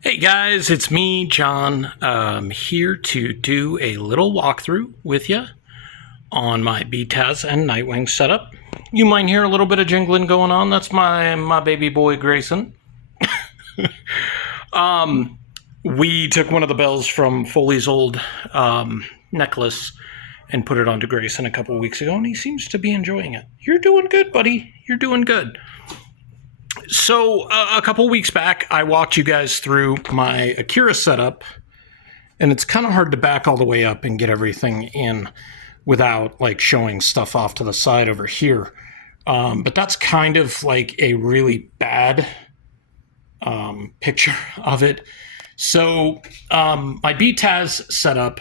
Hey guys, it's me, John. Here to do a little walkthrough with you on my BTAS and Nightwing setup. You might hear a little bit of jingling going on. That's my baby boy Grayson. We took one of the bells from Foley's old necklace and put it onto Grayson a couple weeks ago, and he seems to be enjoying it. You're doing good, buddy. You're doing good. So a couple weeks back, I walked you guys through my Akira setup, and it's kind of hard to back all the way up and get everything in without like showing stuff off to the side over here. But that's kind of like a really bad picture of it. So my BTAS setup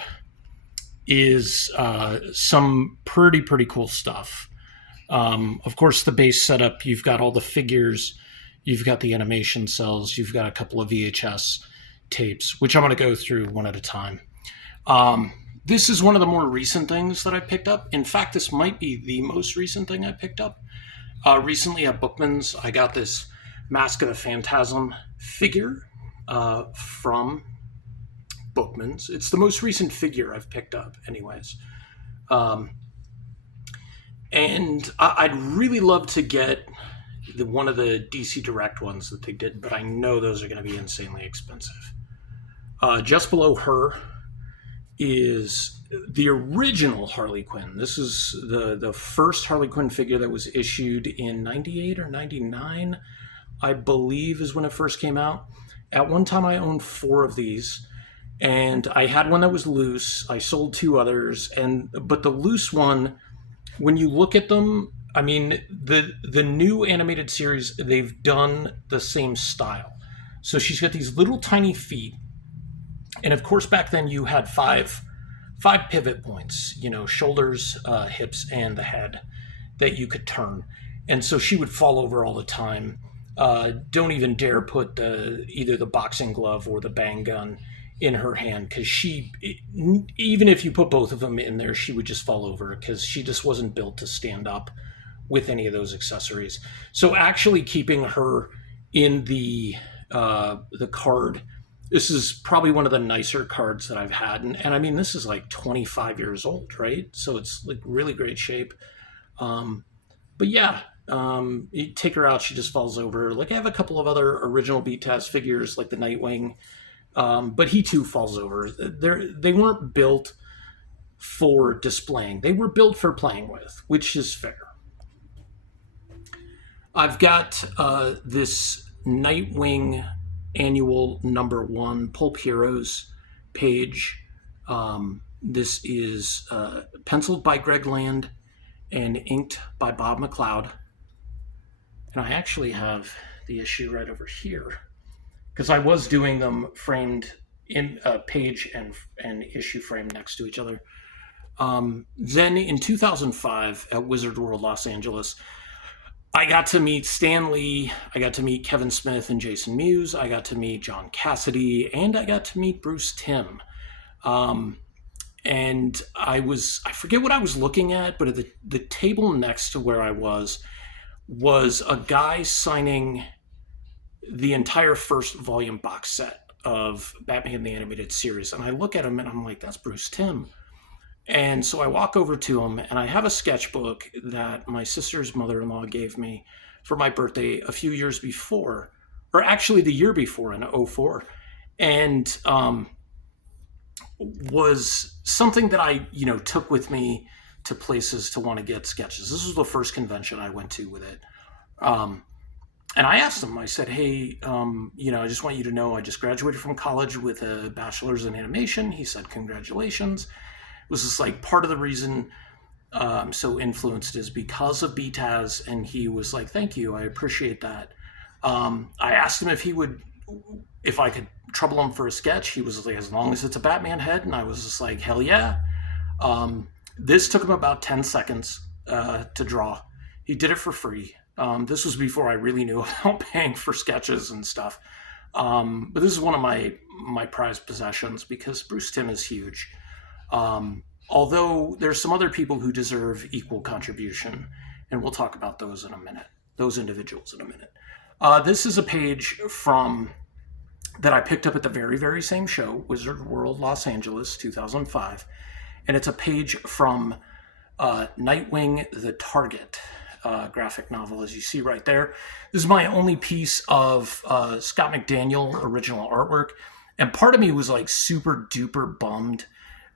is some pretty cool stuff. Of course, the base setup, you've got all the figures, you've got the animation cells, you've got a couple of VHS tapes, which I'm going to go through one at a time. This is one of the more recent things that I picked up. In fact, this might be the most recent thing I picked up. Recently at Bookman's, I got this Mask of the Phantasm figure from Bookman's. It's the most recent figure I've picked up, anyways. And I'd really love to get one of the DC Direct ones that they did, but I know those are going to be insanely expensive. Just below her is the original Harley Quinn. This is the first Harley Quinn figure that was issued in 98 or 99, I believe is when it first came out. At one time, I owned 4 of these, and I had one that was loose. I sold 2 others, but the loose one, when you look at them, I mean, the new animated series, they've done the same style. So she's got these little tiny feet. And of course, back then you had five pivot points, shoulders, hips, and the head that you could turn. And so she would fall over all the time. Don't even dare put either the boxing glove or the bang gun in her hand, because even if you put both of them in there, she would just fall over because she just wasn't built to stand up with any of those accessories. So actually keeping her in the card, this is probably one of the nicer cards that I've had, and I mean, this is like 25 years old, right? So it's like really great shape. But yeah, you take her out, she just falls over. Like, I have a couple of other original BTAS figures, like the Nightwing, but he too falls over. They weren't built for displaying. They were built for playing with, which is fair. I've got this Nightwing annual #1 Pulp Heroes page. This is penciled by Greg Land and inked by Bob McLeod. And I actually have the issue right over here, because I was doing them framed in a page and issue frame next to each other. Then in 2005 at Wizard World Los Angeles, I got to meet Stan Lee, I got to meet Kevin Smith and Jason Mewes, I got to meet John Cassidy, and I got to meet Bruce Timm. And I forget what I was looking at, but at the table next to where I was a guy signing the entire first volume box set of Batman the Animated Series. And I look at him and I'm like, that's Bruce Timm. And so I walk over to him, and I have a sketchbook that my sister's mother-in-law gave me for my birthday a few years before, or actually the year before, in 2004. And was something that I, took with me to places to want to get sketches. This was the first convention I went to with it. And I asked him, I said, hey, I just want you to know I just graduated from college with a bachelor's in animation. He said, congratulations. It was just like part of the reason I'm so influenced is because of BTAS. And he was like, thank you, I appreciate that. I asked him if I could trouble him for a sketch. He was like, as long as it's a Batman head. And I was just like, hell yeah. This took him about 10 seconds to draw. He did it for free. This was before I really knew about paying for sketches and stuff. But this is one of my prized possessions because Bruce Timm is huge. Although there's some other people who deserve equal contribution, and we'll talk about those in a minute, those individuals in a minute. This is a page from that I picked up at the very, very same show, Wizard World Los Angeles, 2005. And it's a page from Nightwing the Target graphic novel, as you see right there. This is my only piece of Scott McDaniel original artwork. And part of me was like super duper bummed.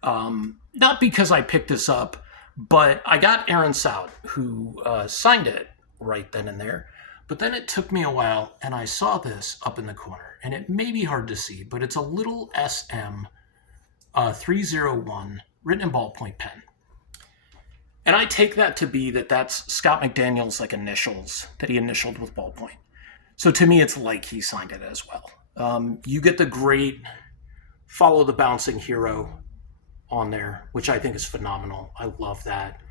Not because I picked this up, but I got Aaron Sout, who signed it right then and there. But then it took me a while, and I saw this up in the corner. And it may be hard to see, but it's a little SM 301 written in ballpoint pen. And I take that to be that that's Scott McDaniel's like initials that he initialed with ballpoint. So to me, it's like he signed it as well. You get the great Follow the Bouncing Hero on there, which I think is phenomenal. I love that.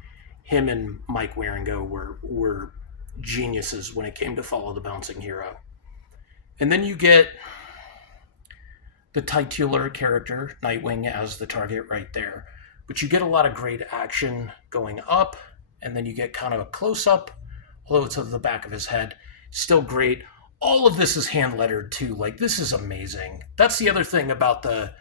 Him and Mike Waringo were geniuses when it came to Follow the Bouncing Hero. And then you get the titular character, Nightwing, as the target right there. But you get a lot of great action going up, and then you get kind of a close-up, although it's of the back of his head. Still great. All of this is hand-lettered, too. Like, this is amazing. That's the other thing about the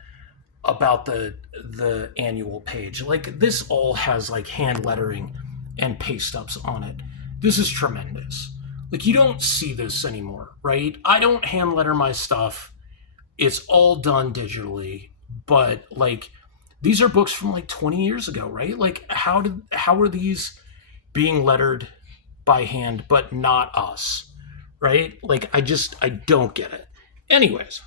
annual page. Like, this all has, like, hand lettering and paste-ups on it. This is tremendous. Like, you don't see this anymore, right? I don't hand letter my stuff. It's all done digitally. But, like, these are books from, like, 20 years ago, right? Like, how are these being lettered by hand, but not us, right? Like, I don't get it. Anyways,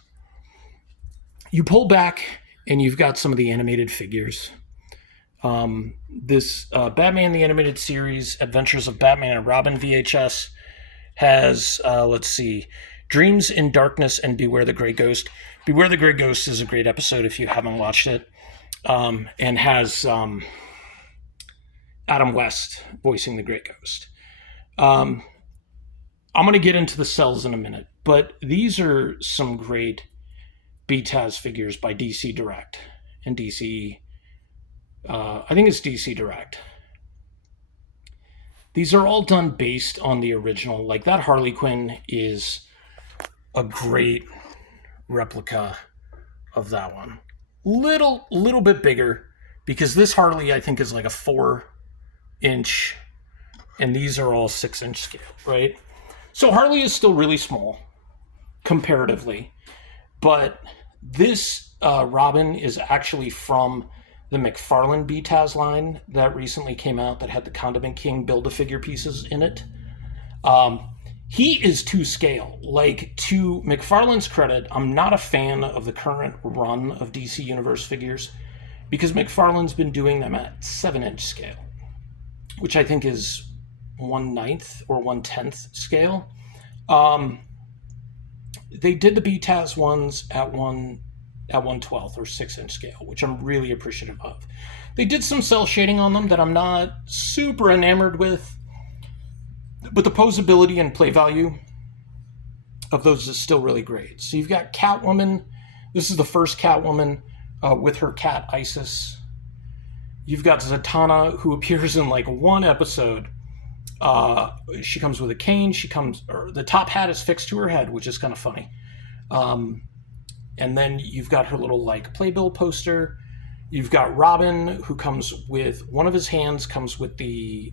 you pull back, and you've got some of the animated figures. This Batman the Animated Series, Adventures of Batman and Robin VHS has, Dreams in Darkness and Beware the Grey Ghost. Beware the Grey Ghost is a great episode if you haven't watched it, and has Adam West voicing the Grey Ghost. I'm going to get into the cells in a minute, but these are some great BTAS figures by DC Direct and DC. I think it's DC Direct. These are all done based on the original. Like, that Harley Quinn is a great replica of that one. Little bit bigger, because this Harley, I think, is like a 4-inch, and these are all 6-inch scale, right? So Harley is still really small, comparatively, but this Robin is actually from the McFarlane BTAS line that recently came out that had the Condiment King Build-A-Figure pieces in it. He is to scale. Like, to McFarlane's credit, I'm not a fan of the current run of DC Universe figures because McFarlane's been doing them at 7-inch scale, which I think is 1/9 or 1/10 scale. They did the BTAS ones at 1/12 or 6-inch scale, which I'm really appreciative of. They did some cell shading on them that I'm not super enamored with, but the posability and play value of those is still really great. So you've got Catwoman. This is the first Catwoman with her cat Isis. You've got Zatanna, who appears in like one episode. She comes with a cane. The top hat is fixed to her head, which is kind of funny. And then you've got her little like playbill poster. You've got Robin, who comes with one of his hands comes with the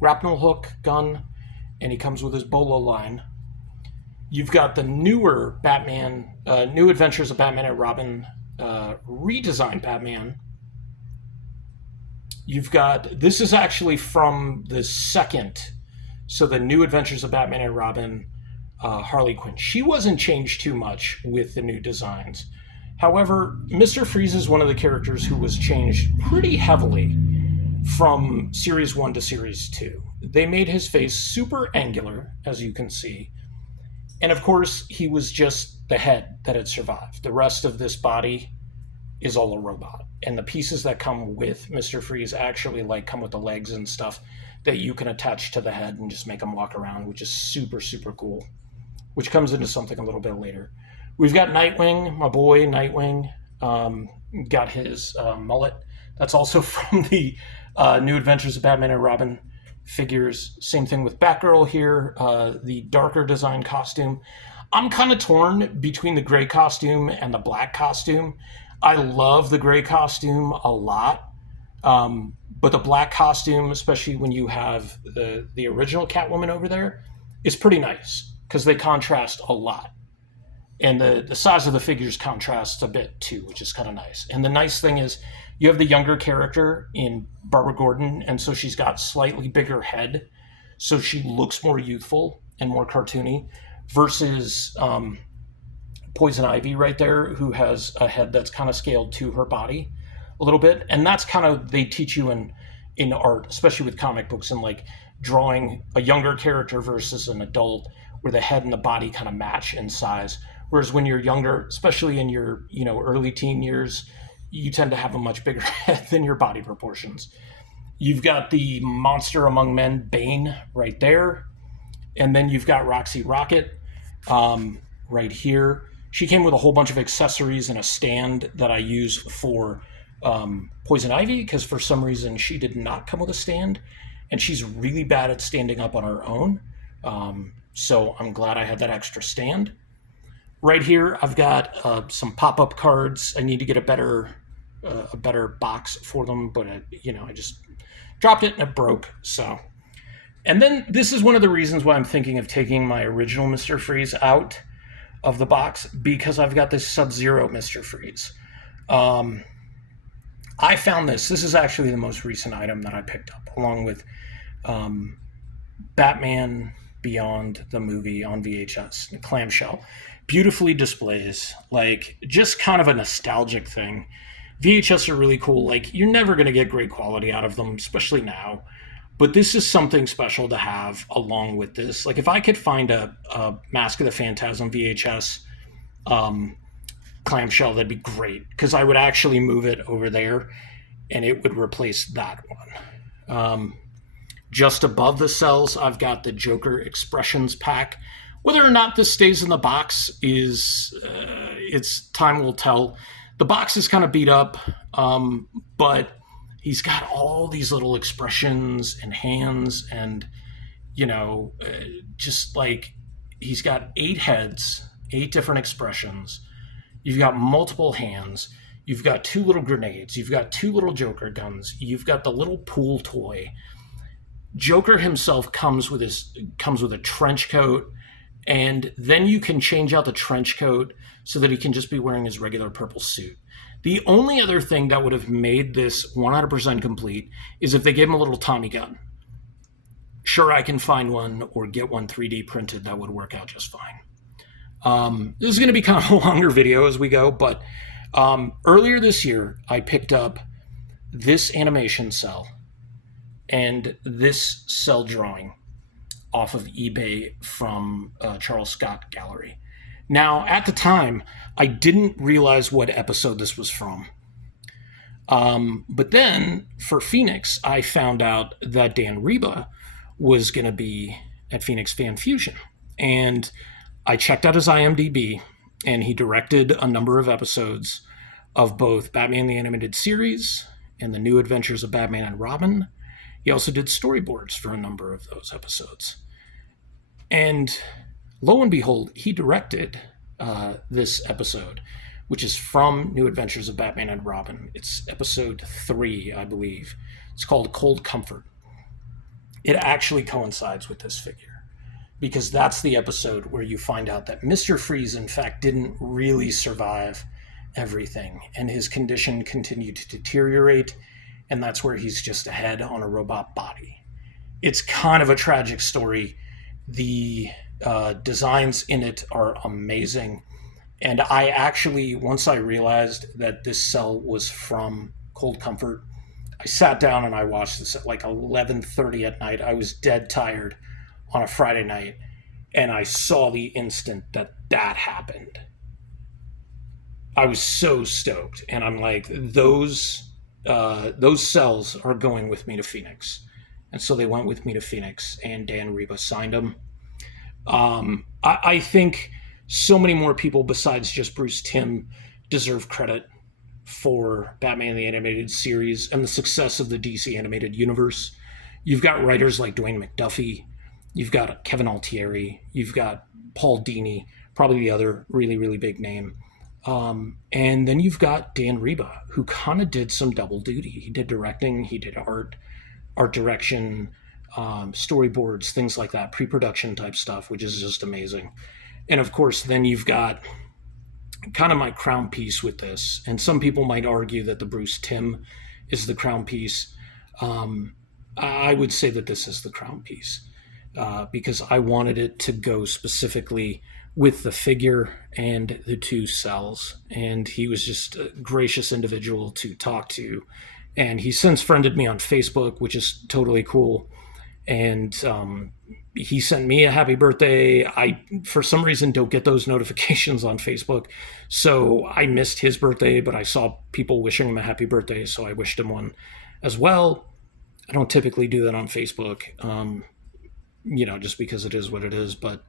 grapnel hook gun, and he comes with his bolo line. You've got the newer Batman, New Adventures of Batman and Robin, redesigned Batman. You've got, this is actually from the second, so the New Adventures of Batman and Robin, Harley Quinn. She wasn't changed too much with the new designs. However, Mr. Freeze is one of the characters who was changed pretty heavily from Series 1 to Series 2. They made his face super angular, as you can see. And of course, he was just the head that had survived. The rest of this body is all a robot. And the pieces that come with Mr. Freeze actually like come with the legs and stuff that you can attach to the head and just make him walk around, which is super, super cool. Which comes into something a little bit later. We've got Nightwing, my boy Nightwing, got his mullet. That's also from the New Adventures of Batman and Robin figures. Same thing with Batgirl here, the darker design costume. I'm kind of torn between the gray costume and the black costume. I love the gray costume a lot. But the black costume, especially when you have the original Catwoman over there, is pretty nice because they contrast a lot. And the size of the figures contrasts a bit too, which is kind of nice. And the nice thing is you have the younger character in Barbara Gordon, and so she's got slightly bigger head, so she looks more youthful and more cartoony, versus Poison Ivy right there, who has a head that's kind of scaled to her body a little bit. And that's kind of, they teach you in art, especially with comic books, and like drawing a younger character versus an adult, where the head and the body kind of match in size. Whereas when you're younger, especially in your early teen years, you tend to have a much bigger head than your body proportions. You've got the monster among men, Bane, right there. And then you've got Roxy Rocket right here. She came with a whole bunch of accessories and a stand that I use for Poison Ivy, because for some reason she did not come with a stand, and she's really bad at standing up on her own. So I'm glad I had that extra stand. Right here, I've got some pop-up cards. I need to get a better box for them, but I just dropped it and it broke. So, and then this is one of the reasons why I'm thinking of taking my original Mr. Freeze out of the box, because I've got this Sub-Zero Mr. Freeze. I found this. This is actually the most recent item that I picked up, along with Batman Beyond the movie on VHS, the clamshell. Beautifully displays, like just kind of a nostalgic thing. VHS are really cool. Like, you're never going to get great quality out of them, especially now. But this is something special to have along with this. Like, if I could find a Mask of the Phantasm VHS clamshell, that'd be great, because I would actually move it over there and it would replace that one. Just above the cells, I've got the Joker Expressions pack. Whether or not this stays in the box is, it's time will tell. The box is kind of beat up, but he's got all these little expressions and hands, and just like, he's got 8 heads, 8 different expressions. You've got multiple hands. You've got 2 little grenades. You've got 2 little Joker guns. You've got the little pool toy. Joker himself comes with a trench coat, and then you can change out the trench coat so that he can just be wearing his regular purple suit. The only other thing that would have made this 100% complete is if they gave him a little Tommy gun. Sure, I can find one or get one 3D printed. That would work out just fine. This is going to be kind of a longer video as we go, but earlier this year, I picked up this animation cell and this cell drawing off of eBay from Charles Scott Gallery. Now, at the time, I didn't realize what episode this was from. But then, for Phoenix, I found out that Dan Reba was going to be at Phoenix Fan Fusion. And I checked out his IMDb, and he directed a number of episodes of both Batman the Animated Series and The New Adventures of Batman and Robin. He also did storyboards for a number of those episodes. And lo and behold, he directed this episode, which is from New Adventures of Batman and Robin. It's episode 3, I believe. It's called Cold Comfort. It actually coincides with this figure, because that's the episode where you find out that Mr. Freeze, in fact, didn't really survive everything, and his condition continued to deteriorate, and that's where he's just a head on a robot body. It's kind of a tragic story. The designs in it are amazing. And I actually, once I realized that this cell was from Cold Comfort, I sat down and I watched this at like 11:30 at night. I was dead tired on a Friday night, and I saw the instant that happened. I was so stoked, and I'm like, those cells are going with me to Phoenix. And so they went with me to Phoenix, and Dan Reba signed them. I think so many more people besides just Bruce Timm deserve credit for Batman the Animated Series and the success of the DC Animated Universe. You've got writers like Dwayne McDuffie, you've got Kevin Altieri, you've got Paul Dini, probably the other really, really big name. And then you've got Dan Reba, who kind of did some double duty. He did directing, he did art direction, storyboards, things like that, pre-production type stuff, which is just amazing. And of course, then you've got kind of my crown piece with this. And some people might argue that the Bruce Timm is the crown piece. I would say that this is the crown piece because I wanted it to go specifically with the figure and the two cells. And he was just a gracious individual to talk to. And he since friended me on Facebook, which is totally cool. And he sent me a happy birthday. I, for some reason, don't get those notifications on Facebook. So I missed his birthday, but I saw people wishing him a happy birthday. So I wished him one as well. I don't typically do that on Facebook, just because it is what it is. But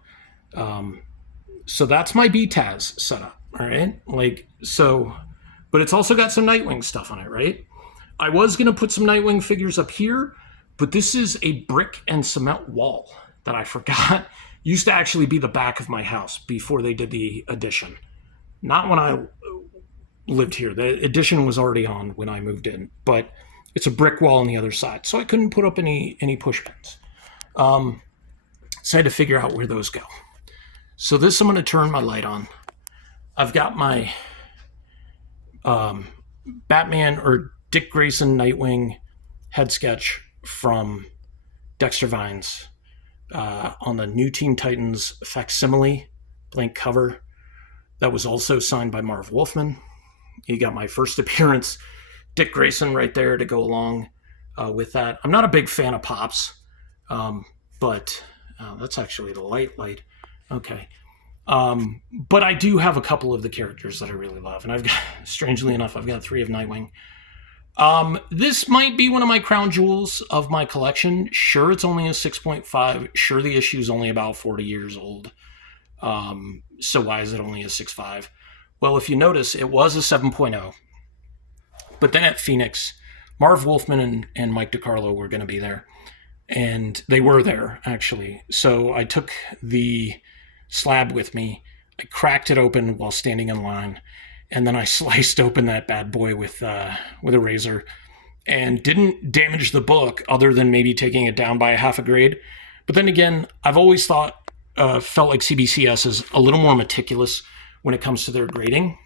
so that's my BTAS setup. All right. But it's also got some Nightwing stuff on it, right? I was going to put some Nightwing figures up here, but this is a brick and cement wall that I forgot used to actually be the back of my house before they did the addition. Not when I lived here. The addition was already on when I moved in, but it's a brick wall on the other side. So I couldn't put up any push pins. So I had to figure out where those go. So this, I'm going to turn my light on. I've got my Batman or Dick Grayson Nightwing head sketch from Dexter Vines on the New Teen Titans facsimile blank cover that was also signed by Marv Wolfman. You got my first appearance, Dick Grayson right there to go along with that. I'm not a big fan of Pops, but that's actually the light. Okay. But I do have a couple of the characters that I really love. And I've got, strangely enough, I've got 3 of Nightwing. This might be one of my crown jewels of my collection. Sure, it's only a 6.5. Sure, the issue's only about 40 years old. So why is it only a 6.5? Well, if you notice, it was a 7.0. But then at Phoenix, Marv Wolfman and Mike DiCarlo were going to be there. And they were there, actually. So I took the slab with me. I cracked it open while standing in line. And then I sliced open that bad boy with a razor and didn't damage the book other than maybe taking it down by a half a grade. But then again, I've always felt like CBCS is a little more meticulous when it comes to their grading.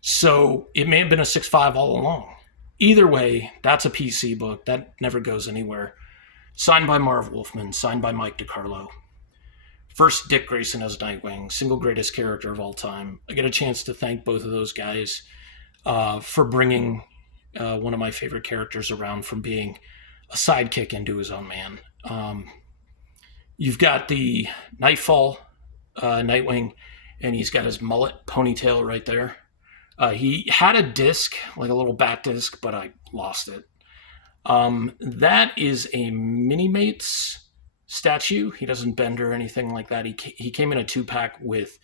So it may have been a 6.5 all along. Either way, that's a PC book. That never goes anywhere. Signed by Marv Wolfman, signed by Mike DiCarlo. First Dick Grayson as Nightwing, single greatest character of all time. I get a chance to thank both of those guys for bringing one of my favorite characters around from being a sidekick into his own man. You've got the Nightfall Nightwing, and he's got his mullet ponytail right there. He had a disc, like a little bat disc, but I lost it. That is a Mini-Mates statue. He doesn't bend or anything like that. He came in a 2-pack with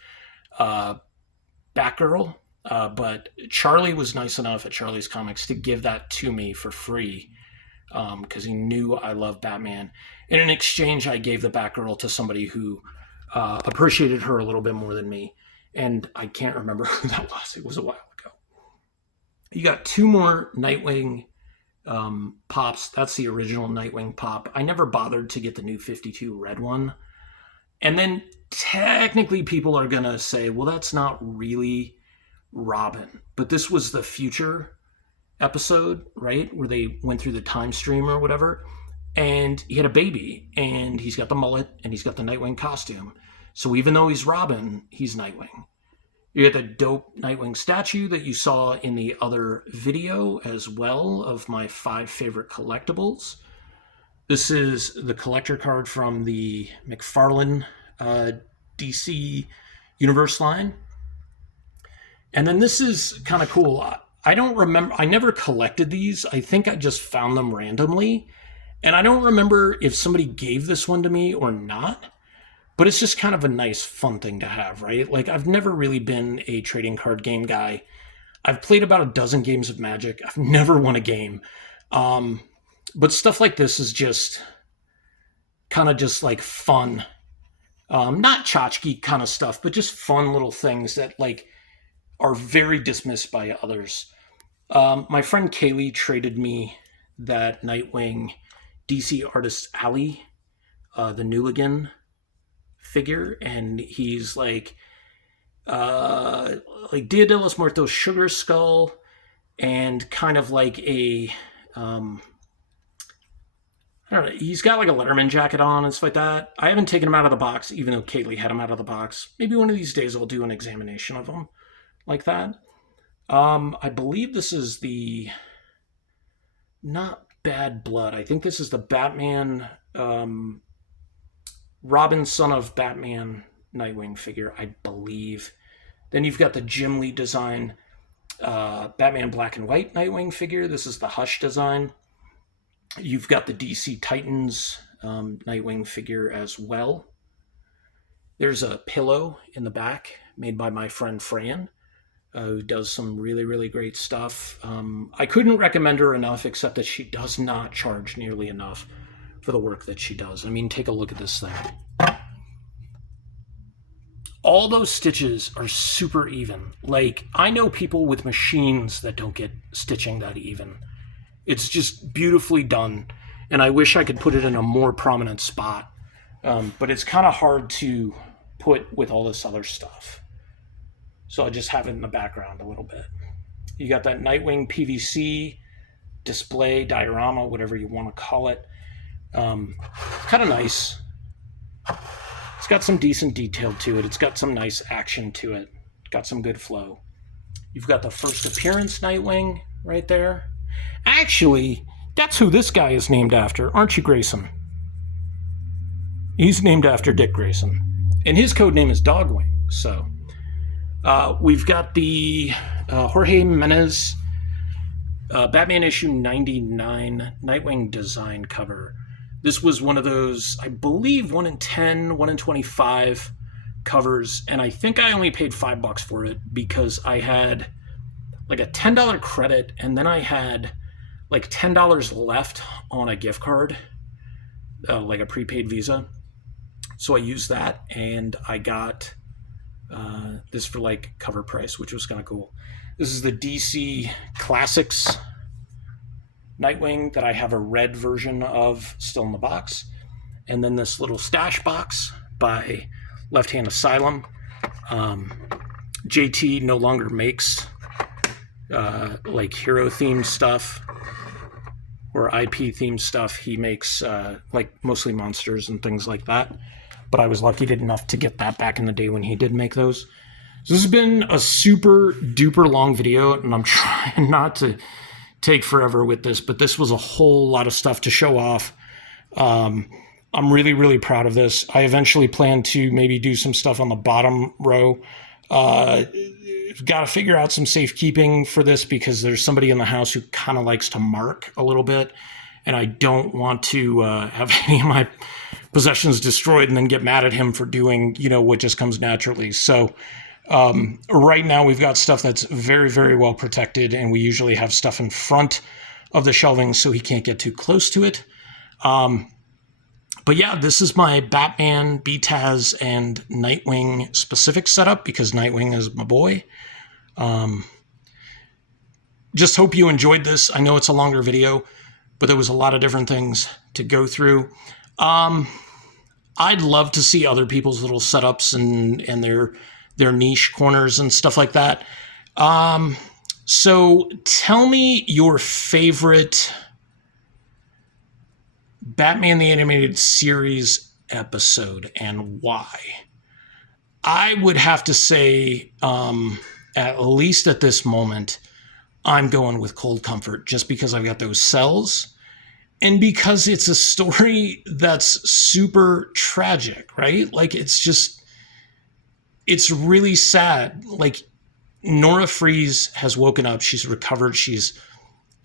Batgirl, but Charlie was nice enough at Charlie's Comics to give that to me for free because he knew I love Batman. And in exchange, I gave the Batgirl to somebody who appreciated her a little bit more than me. And I can't remember who that was. It was a while ago. You got 2 more Nightwing pops. That's the original Nightwing pop. I never bothered to get the new 52 red one. And then technically people are going to say, well, that's not really Robin. But this was the future episode, right? Where they went through the time stream or whatever. And he had a baby. And he's got the mullet. And he's got the Nightwing costume. So even though he's Robin, he's Nightwing. You got the dope Nightwing statue that you saw in the other video as well of my 5 favorite collectibles. This is the collector card from the McFarlane DC Universe line. And then this is kind of cool. I don't remember. I never collected these. I think I just found them randomly. And I don't remember if somebody gave this one to me or not. But it's just kind of a nice, fun thing to have, right? Like, I've never really been a trading card game guy. I've played about a dozen games of Magic. I've never won a game. But stuff like this is just kind of just like fun Not tchotchke kind of stuff, but just fun little things that like are very dismissed by others. My friend Kaylee traded me that Nightwing DC Artist Alley, the Newligan figure, and he's like Dia de los Muertos Sugar Skull, and kind of like a I don't know. He's got like a Letterman jacket on and stuff like that. I haven't taken him out of the box, even though Kaylee had him out of the box. Maybe one of these days I'll do an examination of him like that. I believe this is the not Bad Blood. I think this is the Batman, Robin, son of Batman Nightwing figure, I believe. Then you've got the Jim Lee design, Batman Black and White Nightwing figure. This is the Hush design. You've got the DC Titans Nightwing figure as well. There's a pillow in the back made by my friend Fran, who does some really, really great stuff. I couldn't recommend her enough, except that she does not charge nearly enough for the work that she does. I mean, take a look at this thing. All those stitches are super even. Like, I know people with machines that don't get stitching that even. It's just beautifully done, and I wish I could put it in a more prominent spot. But it's kind of hard to put with all this other stuff. So I just have it in the background a little bit. You got that Nightwing PVC display, diorama, whatever you want to call it. Kind of nice. It's got some decent detail to it. It's got some nice action to it. Got some good flow. You've got the first appearance Nightwing right there. Actually, that's who this guy is named after, aren't you, Grayson? He's named after Dick Grayson. And his code name is Dogwing. So, we've got the Jorge Jimenez Batman issue 99 Nightwing design cover. This was one of those, I believe, 1 in 10, 1 in 25 covers. And I think I only paid $5 for it because I had like a $10 credit, and then I had like $10 left on a gift card, like a prepaid Visa. So I used that, and I got this for like cover price, which was kind of cool. This is the DC Classics Nightwing that I have a red version of still in the box. And then this little stash box by Left Hand Asylum. JT no longer makes like hero themed stuff or IP themed stuff. He makes like mostly monsters and things like that. But I was lucky enough to get that back in the day when he did make those. So this has been a super duper long video, and I'm trying not to take forever with this, but this was a whole lot of stuff to show off. I'm really, really proud of this. I eventually plan to maybe do some stuff on the bottom row. Got to figure out some safekeeping for this because there's somebody in the house who kind of likes to mark a little bit, and I don't want to have any of my possessions destroyed and then get mad at him for doing, what just comes naturally. So right now we've got stuff that's very, very well protected, and we usually have stuff in front of the shelving so he can't get too close to it. But yeah, this is my Batman, BTAS, and Nightwing specific setup because Nightwing is my boy. Just hope you enjoyed this. I know it's a longer video, but there was a lot of different things to go through. I'd love to see other people's little setups and their niche corners and stuff like that. So tell me your favorite Batman the Animated Series episode and why. I would have to say, at least at this moment, I'm going with Cold Comfort just because I've got those cells and because it's a story that's super tragic, right? Like, it's really sad. Like, Nora Freeze has woken up. She's recovered. She's,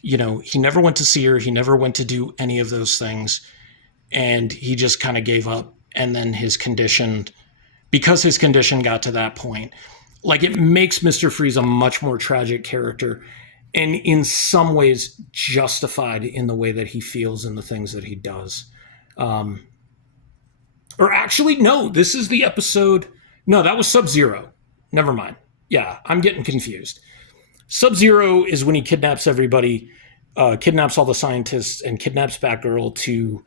he never went to see her. He never went to do any of those things. And he just kind of gave up. And then because his condition got to that point, like, it makes Mr. Freeze a much more tragic character and in some ways justified in the way that he feels and the things that he does. Or actually, no, this is the episode. No, that was Sub-Zero. Never mind. Yeah, I'm getting confused. Sub-Zero is when he kidnaps everybody, kidnaps all the scientists, and kidnaps Batgirl to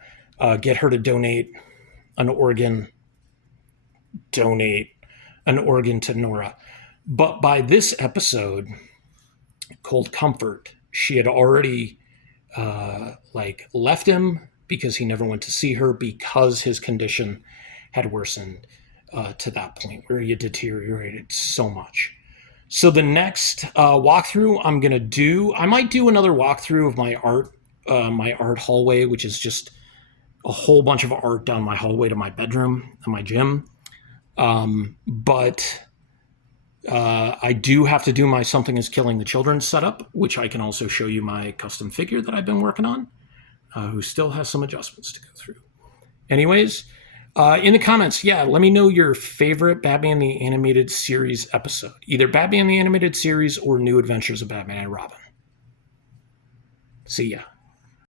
get her to donate an organ to Nora. But by this episode, Cold Comfort, she had already left him because he never went to see her because his condition had worsened to that point where he had deteriorated so much. So the next walkthrough I might do another walkthrough of my art hallway, which is just a whole bunch of art down my hallway to my bedroom and my gym. But I do have to do my Something is Killing the Children setup, which I can also show you my custom figure that I've been working on, who still has some adjustments to go through. Anyways, in the comments, let me know your favorite Batman the Animated Series episode. Either Batman the Animated Series or New Adventures of Batman and Robin. See ya.